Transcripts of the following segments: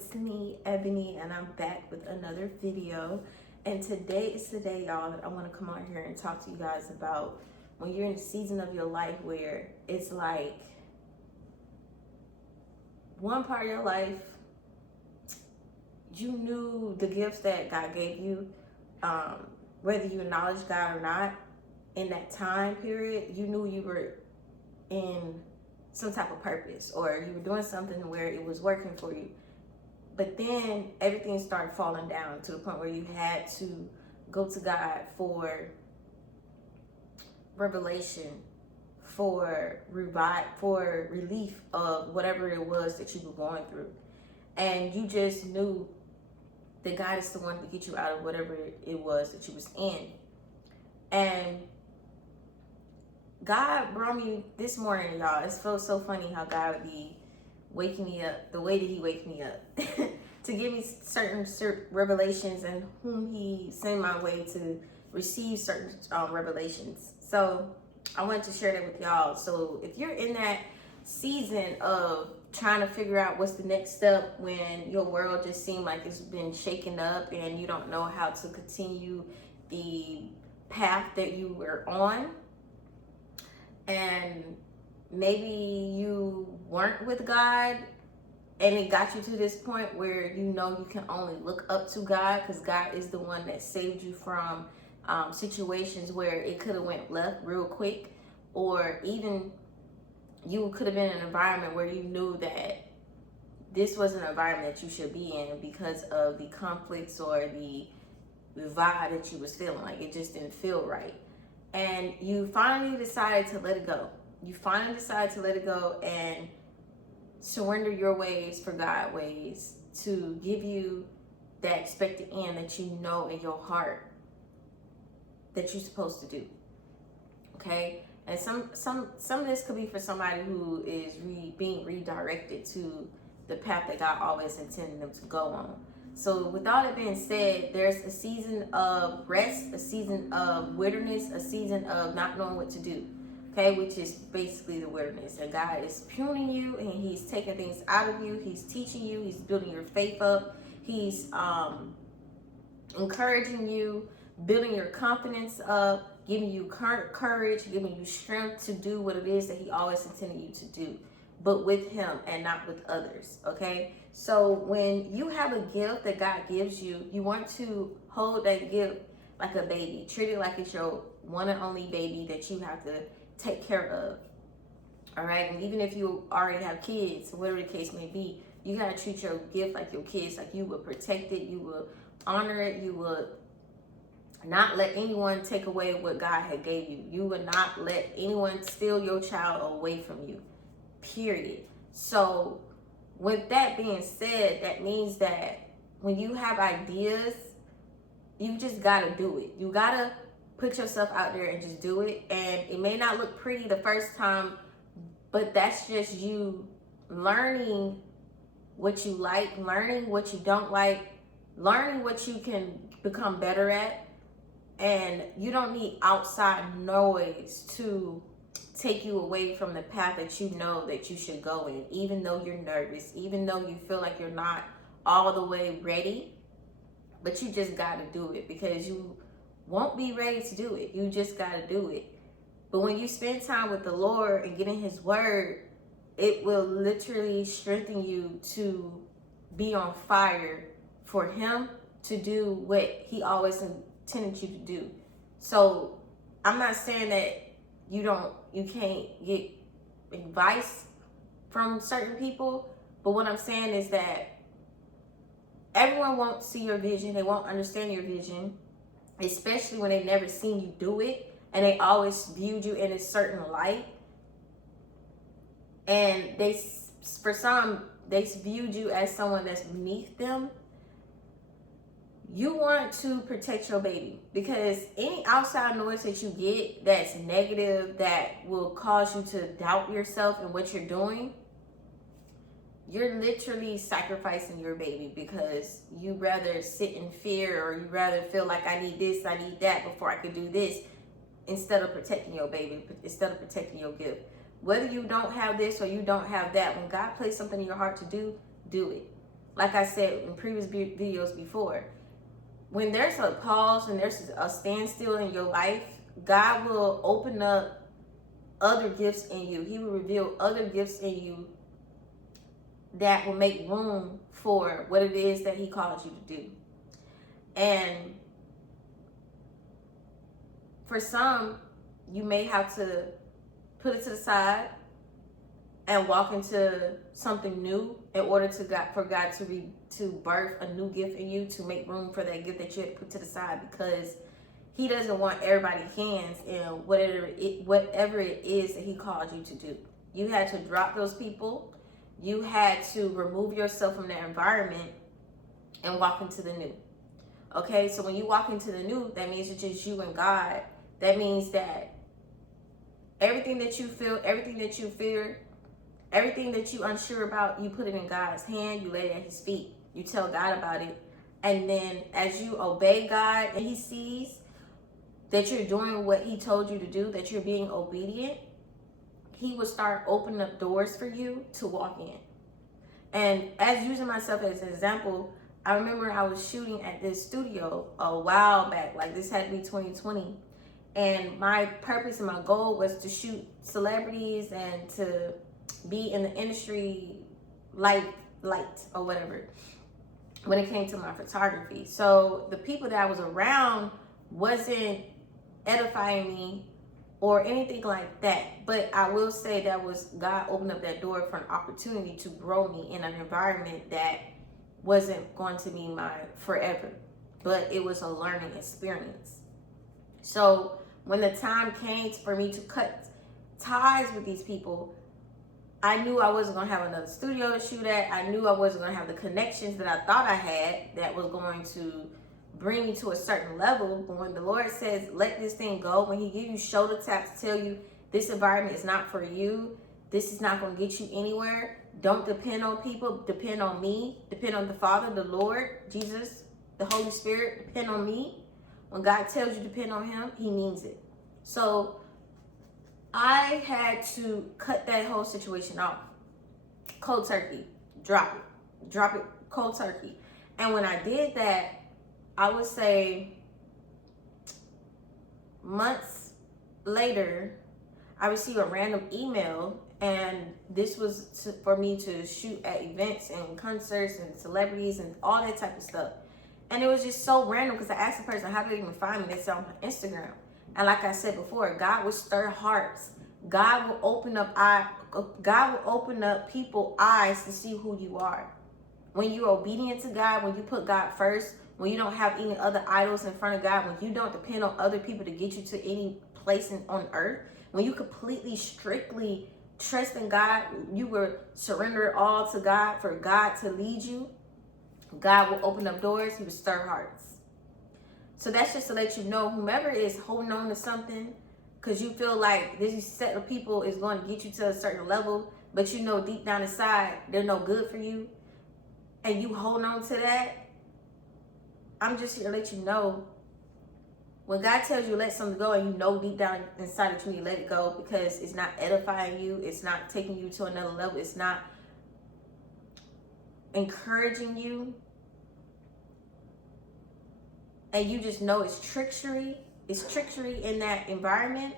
it's me, Ebony, and I'm back with another video. And today is the day, y'all, that I want to come out here and talk to you guys about when you're in a season of your life where it's like one part of your life, you knew the gifts that God gave you, whether you acknowledge God or not. In that time period, you knew you were in some type of purpose, or you were doing something where it was working for you. But then everything started falling down to the point where you had to go to God for revelation, for relief of whatever it was that you were going through. And you just knew that God is the one to get you out of whatever it was that you was in. And God brought me this morning, y'all. It feels so funny how God would be waking me up the way that He wakes me up to give me certain revelations, and whom He sent my way to receive certain revelations. So I wanted to share that with y'all. So if you're in that season of trying to figure out what's the next step when your world just seemed like it's been shaken up and you don't know how to continue the path that you were on, and maybe you weren't with God and it got you to this point where you know you can only look up to God, because God is the one that saved you from situations where it could have went left real quick, or even you could have been in an environment where you knew that this was an environment that you should be in because of the conflicts or the vibe that you was feeling. Like it just didn't feel right. And you finally decided to let it go. You finally decided to let it go and surrender your ways for God's ways to give you that expected end that you know in your heart that you're supposed to do. Okay? And some of this could be for somebody who is being redirected to the path that God always intended them to go on. So with all that being said, there's a season of rest, a season of wilderness, a season of not knowing what to do, okay, which is basically the wilderness. And God is pruning you, and He's taking things out of you. He's teaching you. He's building your faith up. He's encouraging you, building your confidence up, giving you courage, giving you strength to do what it is that He always intended you to do, but with Him and not with others, okay? So when you have a gift that God gives you, you want to hold that gift like a baby. Treat it like it's your one and only baby that you have to take care of, all right? And even if you already have kids, whatever the case may be, you got to treat your gift like your kids, like you will protect it, you will honor it, you will not let anyone take away what God had gave you. You will not let anyone steal your child away from you, period. So with that being said, that means that when you have ideas, you just gotta do it. You gotta put yourself out there and just do it. And it may not look pretty the first time, but that's just you learning what you like, learning what you don't like, learning what you can become better at. And you don't need outside noise to take you away from the path that you know that you should go in, even though you're nervous, even though you feel like you're not all the way ready. But you just got to do it, because you won't be ready to do it. You just got to do it. But when you spend time with the Lord and get in His word, it will literally strengthen you to be on fire for Him to do what He always intended you to do. So I'm not saying that you can't get advice from certain people, but what I'm saying is that everyone won't see your vision. They won't understand your vision, especially when they've never seen you do it and they always viewed you in a certain light. And for some, they viewed you as someone that's beneath them. You want to protect your baby, because any outside noise that you get that's negative, that will cause you to doubt yourself and what you're doing, you're literally sacrificing your baby, because you rather sit in fear, or you rather feel like I need this, I need that before I could do this, instead of protecting your baby, instead of protecting your gift. Whether you don't have this or you don't have that, when God places something in your heart to do, do it. like I said in previous videos before, when there's a pause, when there's a standstill in your life, God will open up other gifts in you. He will reveal other gifts in you that will make room for what it is that he calls you to do. And for some, you may have to put it to the side and walk into something new in order for God to birth a new gift in you, to make room for that gift that you had put to the side, because he doesn't want everybody's hands in whatever it is that he called you to do. You had to drop those people. You had to remove yourself from that environment and walk into the new. Okay, so when you walk into the new, that means it's just you and God. That means that everything that you feel, everything that you fear, everything that you're unsure about, you put it in God's hand, you lay it at his feet, you tell God about it. And then as you obey God and he sees that you're doing what he told you to do, that you're being obedient, he will start opening up doors for you to walk in. And as using myself as an example, I remember I was shooting at this studio a while back, like this had to be 2020. And my purpose and my goal was to shoot celebrities and to be in the industry light or whatever when it came to my photography. So the people that I was around wasn't edifying me or anything like that. But I will say that was God opened up that door for an opportunity to grow me in an environment that wasn't going to be mine forever, but it was a learning experience. So when the time came for me to cut ties with these people, I knew I wasn't going to have another studio to shoot at. I knew I wasn't going to have the connections that I thought I had that was going to bring me to a certain level. But when the Lord says, let this thing go, when he gives you shoulder taps to tell you this environment is not for you, this is not going to get you anywhere, don't depend on people, depend on me, depend on the Father, the Lord, Jesus, the Holy Spirit, depend on me. When God tells you to depend on him, he means it. So I had to cut that whole situation off. Cold turkey. Drop it cold turkey. And when I did that, I would say months later, I received a random email, and this was for me to shoot at events and concerts and celebrities and all that type of stuff. And it was just so random because I asked the person, how did they even find me? They said on my Instagram. And like I said before, God will stir hearts. God will open up people's eyes to see who you are. When you're obedient to God, when you put God first, when you don't have any other idols in front of God, when you don't depend on other people to get you to any place on earth, when you completely, strictly trust in God, you will surrender all to God for God to lead you, God will open up doors, he will stir hearts. So that's just to let you know, whomever is holding on to something, because you feel like this set of people is going to get you to a certain level, but you know deep down inside, they're no good for you, and you hold on to that, I'm just here to let you know, when God tells you let something go and you know deep down inside that you need to let it go because it's not edifying you, it's not taking you to another level, it's not encouraging you, and you just know it's trickery in that environment,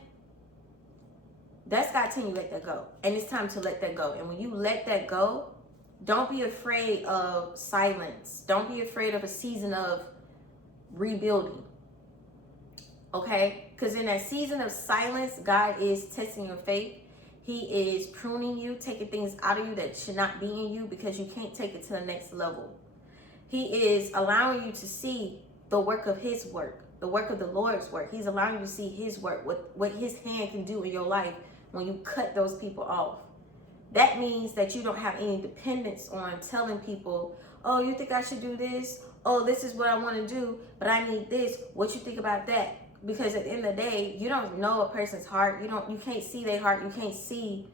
that's God telling you let that go. And it's time to let that go. And when you let that go, don't be afraid of silence. Don't be afraid of a season of rebuilding. Okay? Because in that season of silence, God is testing your faith. He is pruning you, taking things out of you that should not be in you because you can't take it to the next level. He is allowing you to see the work of his work, the work of the Lord's work. He's allowing you to see his work, what his hand can do in your life when you cut those people off. That means that you don't have any dependence on telling people, oh, you think I should do this? Oh, this is what I want to do, but I need this. What you think about that? Because at the end of the day, you don't know a person's heart. You can't see their heart. You can't see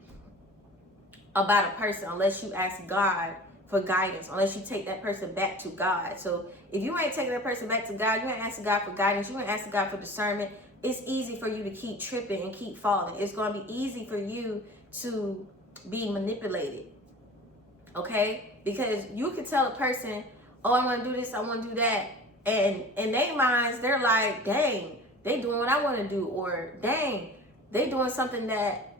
about a person unless you ask God for guidance, unless you take that person back to God. So if you ain't taking that person back to God, you ain't asking God for guidance, you ain't asking God for discernment, it's easy for you to keep tripping and keep falling. It's going to be easy for you to be manipulated. Okay? Because you can tell a person, oh, I want to do this, I want to do that, and in their minds, they're like, dang, they doing what I want to do, or dang, they doing something that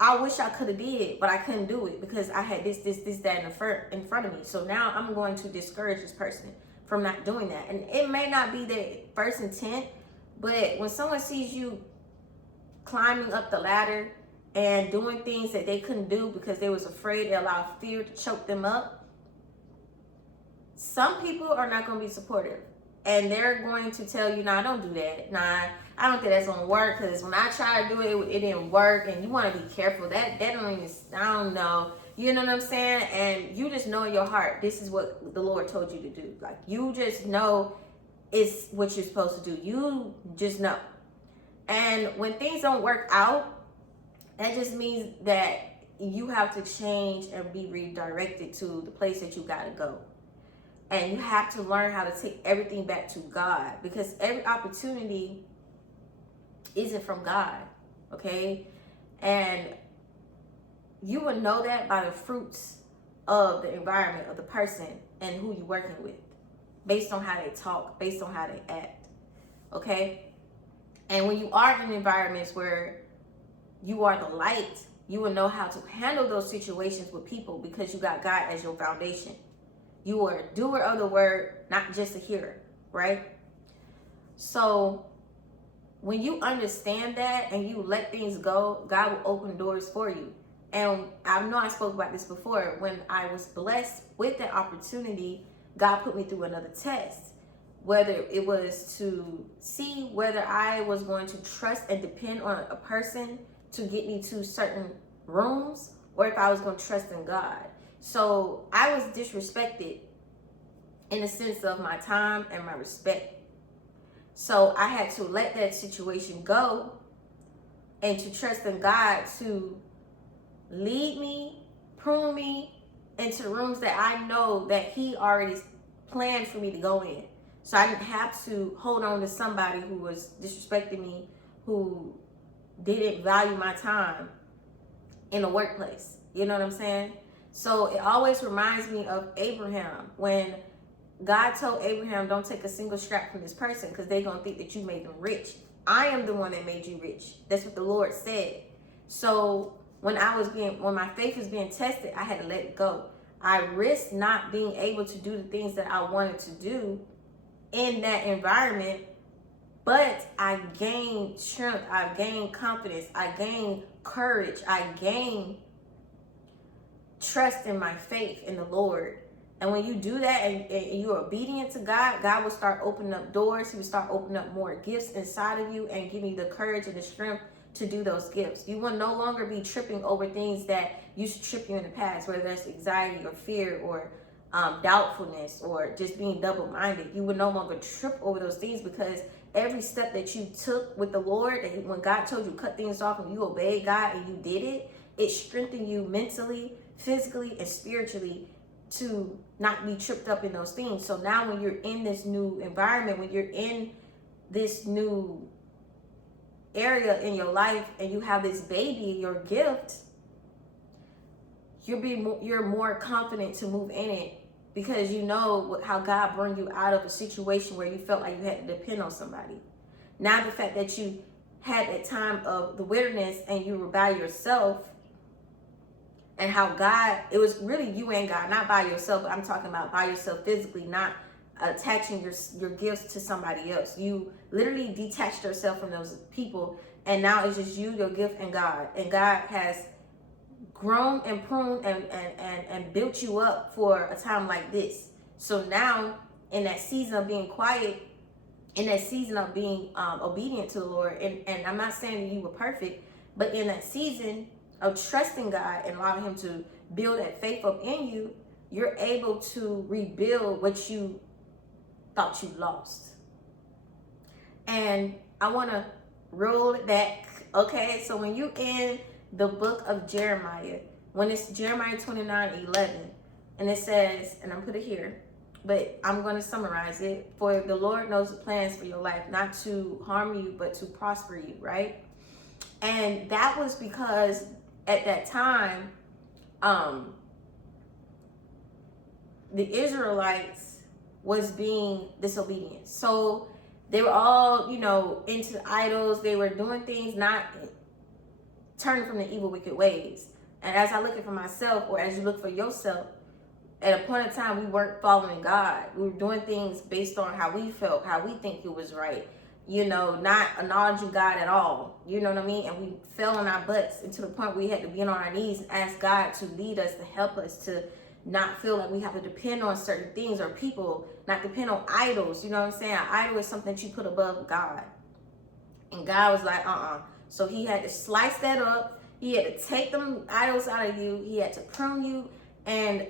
I wish I could have did, but I couldn't do it because I had this, that in front of me. So now I'm going to discourage this person from not doing that. And it may not be their first intent, but when someone sees you climbing up the ladder and doing things that they couldn't do because they was afraid, they allowed fear to choke them up, some people are not going to be supportive. And they're going to tell you, nah, don't do that. Nah, I don't think that's going to work, because when I tried to do it, it didn't work. And you want to be careful. That don't even, I don't know. You know what I'm saying? And you just know in your heart, this is what the Lord told you to do. Like, you just know it's what you're supposed to do. You just know. And when things don't work out, that just means that you have to change and be redirected to the place that you got to go. And you have to learn how to take everything back to God, because every opportunity isn't from God, okay? And you will know that by the fruits of the environment of the person and who you're working with, based on how they talk, based on how they act, okay? And when you are in environments where you are the light, you will know how to handle those situations with people, because you got God as your foundation. You are a doer of the word, not just a hearer, right? So when you understand that and you let things go, God will open doors for you. And I know I spoke about this before. When I was blessed with that opportunity, God put me through another test. Whether it was to see whether I was going to trust and depend on a person to get me to certain rooms, or if I was going to trust in God. So I was disrespected in the sense of my time and my respect. So I had to let that situation go and to trust in God to lead me, prune me into rooms that I know that He already planned for me to go in. So I didn't have to hold on to somebody who was disrespecting me, who didn't value my time in the workplace. You know what I'm saying? So it always reminds me of Abraham, when God told Abraham, don't take a single scrap from this person, because they're going to think that you made them rich. I am the one that made you rich. That's what the Lord said. So when my faith was being tested, I had to let it go. I risked not being able to do the things that I wanted to do in that environment, but I gained strength, I gained confidence, I gained courage, I gained trust in my faith in the Lord. And when you do that and you're obedient to God, God will start opening up doors. He will start opening up more gifts inside of you and giving you the courage and the strength to do those gifts. You will no longer be tripping over things that used to trip you in the past, whether that's anxiety or fear or doubtfulness or just being double-minded. You will no longer trip over those things, because every step that you took with the Lord, that when God told you to cut things off and you obeyed God and you did it, it strengthened you mentally, physically, and spiritually to not be tripped up in those things. So now when you're in this new environment, when you're in this new area in your life and you have this baby, your gift, you're more confident to move in it, because you know how God brought you out of a situation where you felt like you had to depend on somebody. Now the fact that you had that time of the wilderness and you were by yourself, and how God, it was really you and God, not by yourself, but I'm talking about by yourself physically, not attaching your gifts to somebody else. You literally detached yourself from those people, and now it's just you, your gift, and God. And God has grown and pruned and built you up for a time like this. So now, in that season of being quiet, in that season of being obedient to the Lord, and I'm not saying that you were perfect, but in that season of trusting God and allowing Him to build that faith up in you, you're able to rebuild what you thought you lost. And I want to roll it back, okay? So when you in the book of Jeremiah, when it's Jeremiah 29:11, and it says, and I'm put it here, but I'm going to summarize it. For the Lord knows the plans for your life, not to harm you, but to prosper you, right? And that was because at that time, the Israelites was being disobedient. So they were all, into idols. They were doing things, not turning from the evil, wicked ways. And as I look at for myself, or as you look for yourself, at a point in time, we weren't following God. We were doing things based on how we felt, how we think it was right. Not acknowledging God at all. You know what I mean? And we fell on our butts, and to the point where we had to be on our knees and ask God to lead us, to help us, to not feel like we have to depend on certain things or people, not depend on idols. You know what I'm saying? An idol is something that you put above God. And God was like, So he had to slice that up. He had to take them idols out of you. He had to prune you. And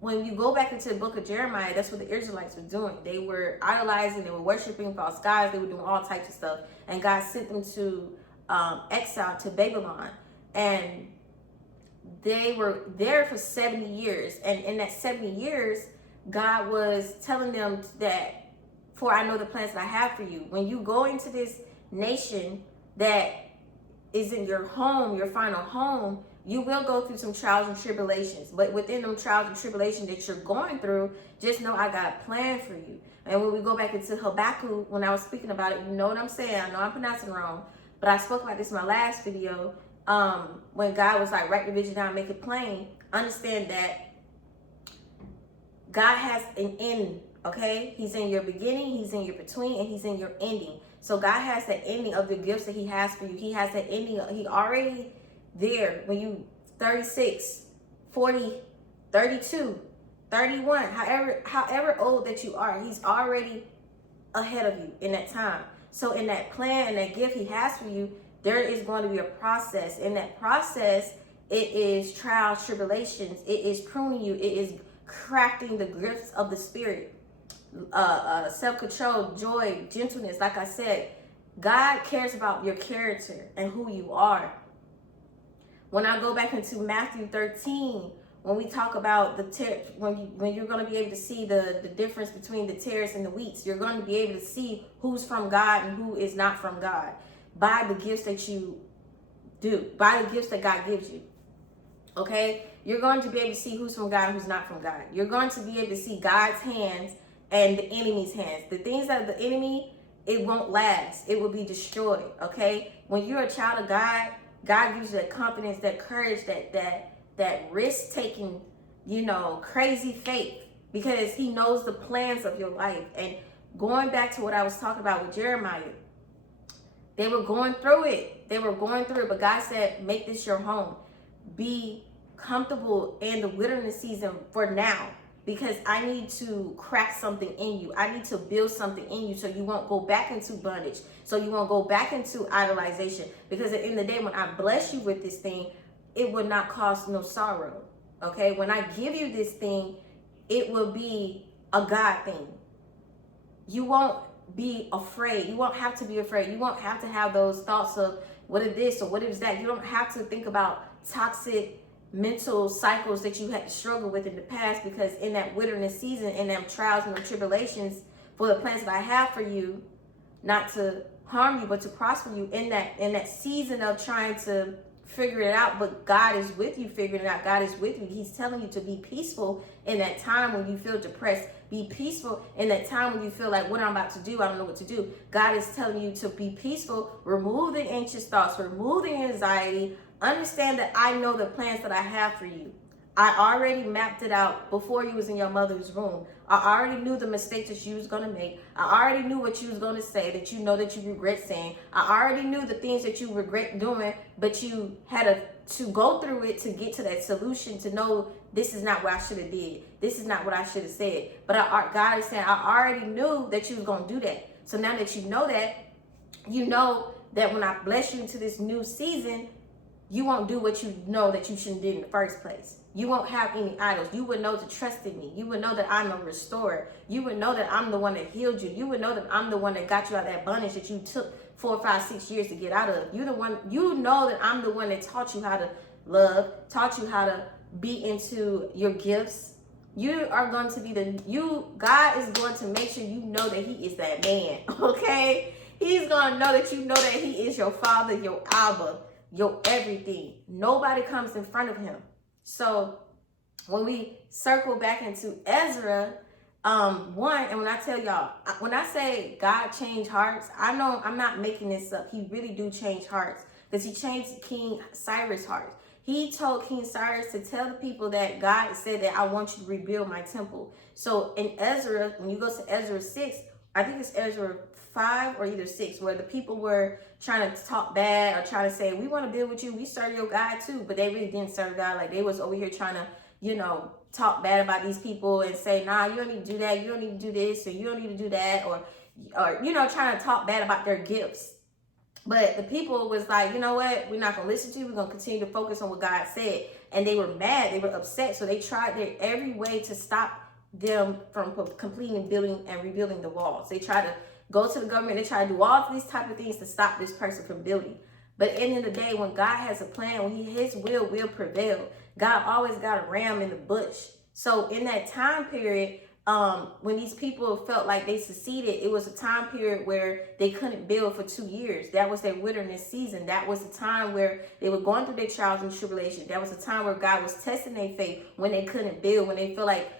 when you go back into the book of Jeremiah, that's what the Israelites were doing. They were idolizing, they were worshiping false gods, they were doing all types of stuff. And God sent them to exile to Babylon. And they were there for 70 years. And in that 70 years, God was telling them that, for I know the plans that I have for you. When you go into this nation that isn't your home, your final home, you will go through some trials and tribulations. But within them trials and tribulations that you're going through, just know I got a plan for you. And when we go back into Habakkuk, when I was speaking about it, you know what I'm saying? I know I'm pronouncing wrong, but I spoke about this in my last video. When God was like, write the vision down, make it plain. Understand that God has an end, okay? He's in your beginning, he's in your between, and he's in your ending. So God has the ending of the gifts that he has for you. He has the ending. He already there when you 36, 40, 32, 31, however old that you are, he's already ahead of you in that time. So in that plan and that gift he has for you, there is going to be a process. In that process, it is trials, tribulations. It is pruning you. It is crafting the gifts of the spirit. Self-control, joy, gentleness. Like I said, God cares about your character and who you are. When I go back into Matthew 13, when we talk about when you're going to be able to see the difference between the tares and the wheats, you're going to be able to see who's from God and who is not from God by the gifts that you do, by the gifts that God gives you. Okay? You're going to be able to see who's from God and who's not from God. You're going to be able to see God's hands and the enemy's hands. The things that are the enemy, it won't last. It will be destroyed. Okay? When you're a child of God, God gives you that confidence, that courage, that risk-taking, crazy faith, because he knows the plans of your life. And going back to what I was talking about with Jeremiah, they were going through it. But God said, make this your home. Be comfortable in the wilderness season for now, because I need to crack something in you. I need to build something in you so you won't go back into bondage, so you won't go back into idolization. Because at the end of the day, when I bless you with this thing, it will not cause no sorrow. Okay? When I give you this thing, it will be a God thing. You won't be afraid. You won't have to be afraid. You won't have to have those thoughts of what is this or what is that. You don't have to think about toxic mental cycles that you had to struggle with in the past, because in that wilderness season, in them trials and them tribulations, for the plans that I have for you, not to harm you but to prosper you, in that season of trying to figure it out, but God is with you figuring it out. God is with you. He's telling you to be peaceful in that time when you feel depressed. Be peaceful in that time when you feel like, what I'm about to do, I don't know what to do. God is telling you to be peaceful. Remove the anxious thoughts. Remove the anxiety. Understand that I know the plans that I have for you. I already mapped it out before you was in your mother's womb. I already knew the mistakes that you was going to make. I already knew what you was going to say that you know that you regret saying. I already knew the things that you regret doing, but you had to go through it to get to that solution, to know this is not what I should have did. This is not what I should have said. But God is saying, I already knew that you was going to do that. So now that you know that when I bless you into this new season, you won't do what you know that you shouldn't do in the first place. You won't have any idols. You would know to trust in me. You would know that I'm a restorer. You would know that I'm the one that healed you. You would know that I'm the one that got you out of that bondage that you took 4, 5, 6 years to get out of. You know that I'm the one that taught you how to love, taught you how to be into your gifts. You are going to be God is going to make sure you know that he is that man, okay? He's going to know that you know that he is your father, your Abba, your everything. Nobody comes in front of him. So when we circle back into Ezra, one, and when I tell y'all, when I say God changed hearts, I know I'm not making this up. He really do change hearts, because he changed King Cyrus' heart. He told King Cyrus to tell the people that God said that I want you to rebuild my temple. So in Ezra, when you go to Ezra 6, I think it's Ezra 5 or either 6, where the people were trying to talk bad or trying to say, we want to build with you, we serve your God too, but they really didn't serve God. Like, they was over here trying to, talk bad about these people and say, nah, you don't need to do that, you don't need to do this, or you don't need to do that, or trying to talk bad about their gifts. But the people was like, you know what, we're not going to listen to you, we're going to continue to focus on what God said. And they were mad, they were upset, so they tried their every way to stop them from completing building and rebuilding the walls. They tried to go to the government, they tried to do all of these type of things to stop this person from building. But at the end of the day, when God has a plan, when his will prevail, God always got a ram in the bush. So in that time period, when these people felt like they succeeded, it was a time period where they couldn't build for 2 years. That was their wilderness season. That was the time where they were going through their trials and tribulations. That was the time where God was testing their faith, when they couldn't build, when they feel like,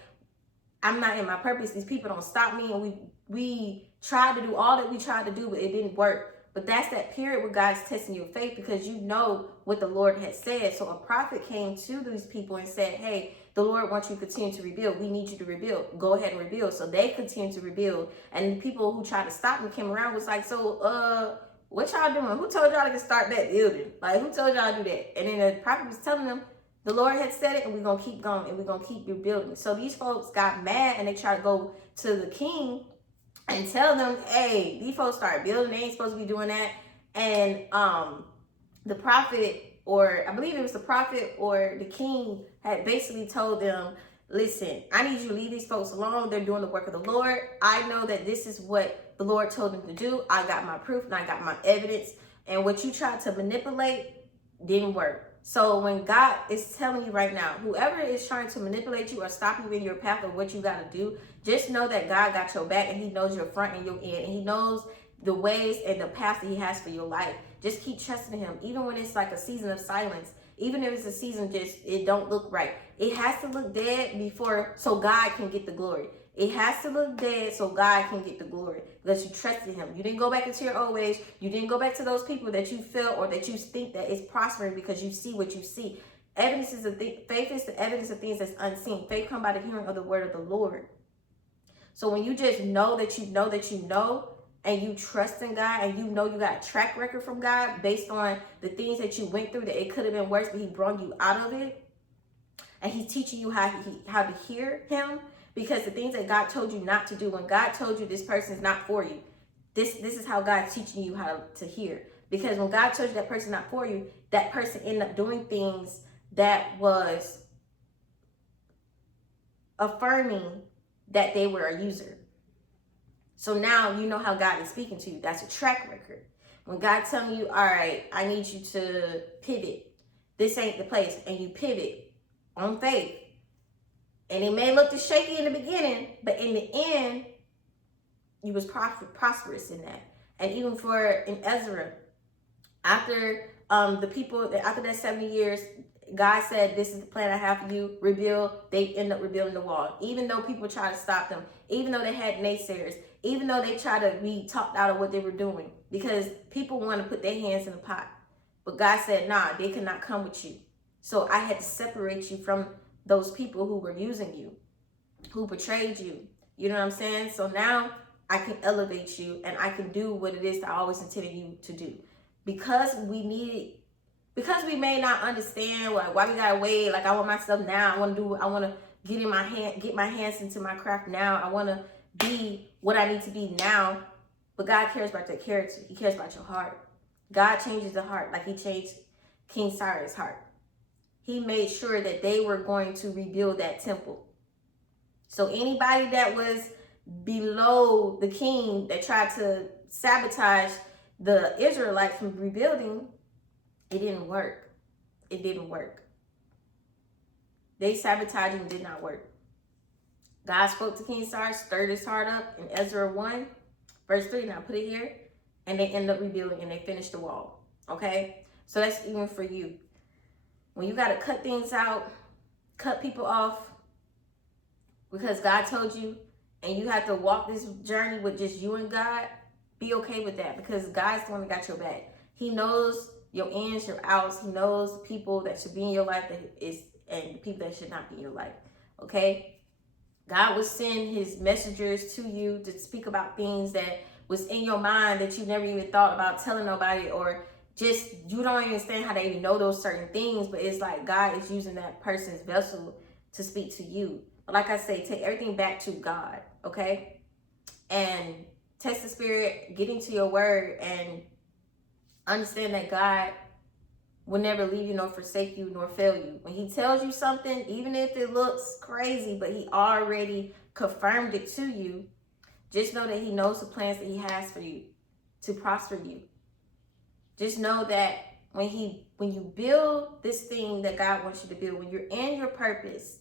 I'm not in my purpose, these people don't stop me, and we tried to do all that we tried to do, but it didn't work. But that's that period where God's testing your faith, because you know what the Lord had said. So a prophet came to these people and said, hey, the Lord wants you to continue to rebuild. We need you to rebuild. Go ahead and rebuild. So they continued to rebuild. And the people who tried to stop them came around, was like, so what y'all doing? Who told y'all to start that building? Like, who told y'all to do that? And then the prophet was telling them, the Lord had said it, and we're going to keep going, and we're going to keep rebuilding. So these folks got mad, and they tried to go to the king and tell them, hey, these folks start building, they ain't supposed to be doing that. And the prophet, or I believe it was the prophet or the king, had basically told them, listen, I need you to leave these folks alone. They're doing the work of the Lord. I know that this is what the Lord told them to do. I got my proof and I got my evidence. And what you tried to manipulate didn't work. So when God is telling you right now, whoever is trying to manipulate you or stop you in your path of what you got to do, just know that God got your back, and he knows your front and your end, and he knows the ways and the path that he has for your life. Just keep trusting him, even when it's like a season of silence, even if it's a season just it don't look right. It has to look dead before, so God can get the glory. It has to look dead so God can get the glory, because you trusted him. You didn't go back into your old ways. You didn't go back to those people that you feel or that you think that is prospering, because you see what you see. Evidence is faith is the evidence of things that's unseen. Faith comes by the hearing of the word of the Lord. So when you just know that you know that you know, and you trust in God, and you know you got a track record from God based on the things that you went through, that it could have been worse, but he brought you out of it, and he's teaching you how to hear him. Because the things that God told you not to do, when God told you this person is not for you, this is how God's teaching you how to hear. Because when God told you that person not for you, that person ended up doing things that was affirming that they were a user. So now you know how God is speaking to you. That's a track record. When God's telling you, all right, I need you to pivot. This ain't the place. And you pivot on faith. And it may look shaky in the beginning, but in the end, you was prosperous in that. And even in Ezra, after after that 70 years, God said, this is the plan I have for you, rebuild. They end up rebuilding the wall. Even though people tried to stop them, even though they had naysayers, even though they tried to be talked out of what they were doing, because people want to put their hands in the pot. But God said, nah, they cannot come with you. So I had to separate you from those people who were using you, who betrayed you. You know what I'm saying? So now I can elevate you, and I can do what it is that I always intended you to do. Because we may not understand why we gotta wait. Like, I want my stuff now. I want to get my hands into my craft now. I want to be what I need to be now. But God cares about your character. He cares about your heart. God changes the heart, like he changed King Cyrus' heart. He made sure that they were going to rebuild that temple. So anybody that was below the king that tried to sabotage the Israelites from rebuilding, it didn't work. It didn't work. They sabotaged and did not work. God spoke to King Cyrus, stirred his heart up in Ezra 1, verse 3. Now put it here. And they end up rebuilding, and they finished the wall. Okay? So that's even for you. When you got to cut things out cut people off because God told you, and you have to walk this journey with just you and God, be okay with that, because God's the one that got your back. He knows your ins, your outs. He knows the people that should be in your life and the people that should not be in your life. Okay? God will send his messengers to you to speak about things that was in your mind that you never even thought about telling nobody, or just you don't even understand how they even know those certain things, but it's like God is using that person's vessel to speak to you. But like I say, take everything back to God, okay? And test the spirit, get into your word, and understand that God will never leave you nor forsake you nor fail you. When he tells you something, even if it looks crazy, but he already confirmed it to you, just know that he knows the plans that he has for you to prosper you. Just know that when you build this thing that God wants you to build, when you're in your purpose,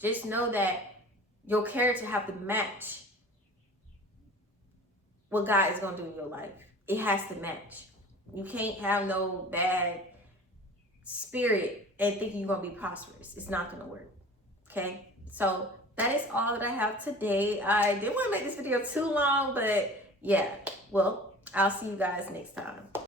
just know that your character have to match what God is going to do in your life. It has to match. You can't have no bad spirit and thinking you're going to be prosperous. It's not going to work. Okay? So that is all that I have today. I didn't want to make this video too long, but yeah. Well, I'll see you guys next time.